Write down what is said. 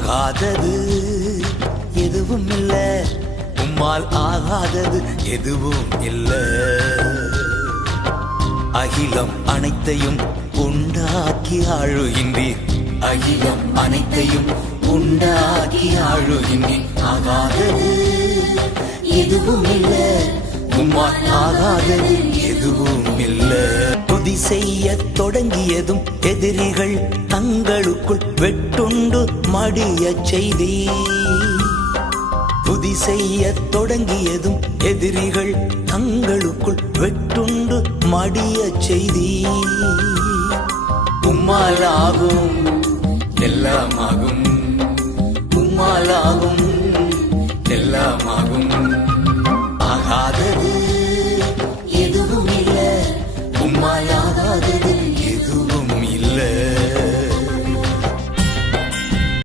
ஆகாதது. எதுவும் இல்ல. உம்மால் ஆகாதது எதுவும் இல்ல. அகிலம் அனைத்தையும் உண்டாக்கி ஆழுகின்றீர் அகிலம் அனைத்தையும் உண்டாக்கி ஆழுகின்றீர் ஆகாதது எதுவும் இல்ல. உம்மால் ஆகாதது எதுவும் இல்ல. துதி செய்ய தொடங்கியதும் எதிரிகள் தங்கள் மனக்குள் வெட்டுண்டு மடிய செய்தி. புதி செய்ய தொடங்கியதும் எதிரிகள் தங்களுக்குள் வெட்டுண்டு மடிய செய்தி. உம்மாலாகும் எல்லாமாகும். உம்மாலாகும் எல்லாமாகும். ஆகாதது எதுவும் இல்லை உம்மாலாகாதது.